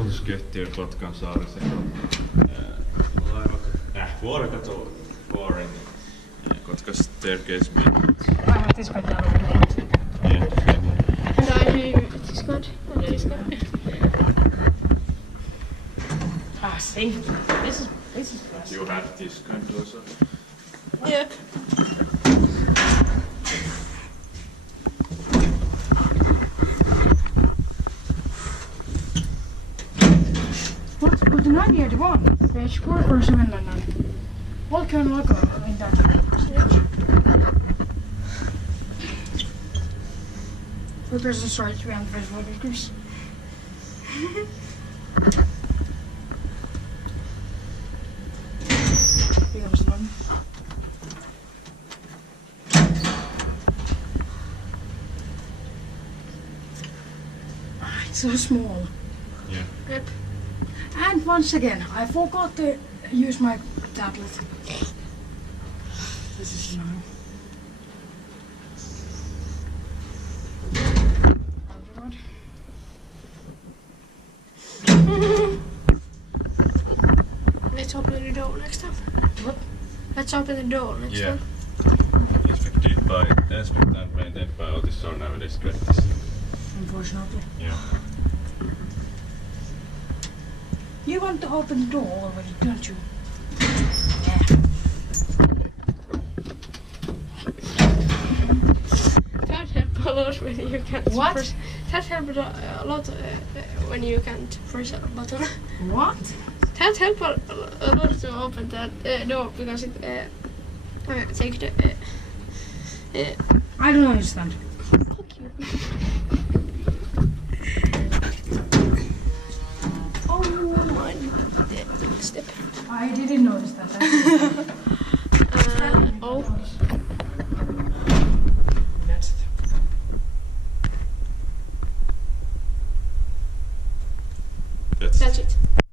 asutuskettiö Kotkan saarissa. Vuorikatu flooring. Kotka staircase beam. I have this one down over there. Yeah. And I do this good. And this good. Ah, see. This is classic. You had this kind also. Yeah. What? But the 981? Page 4 or 799? What kind of logo in that? But there's a storage around the reservoirs. Becomes one. It's so small. Yeah. Yep. And once again, I forgot to use my tablet. This is annoying. Let's open the door next time. What? Let's open the door next Yeah. time. Inspected by Elspecta and maintained by Otis are nowadays practice. Unfortunately. Yeah. You want to open the door already, don't you? Yeah. That helps a lot when you can't What? press. That helps a lot when you can't press a button. What? That helps a lot to open that door because it takes the. I don't understand. Fuck you. Oh my step. I didn't notice that. Oh. That's it. That's That's it.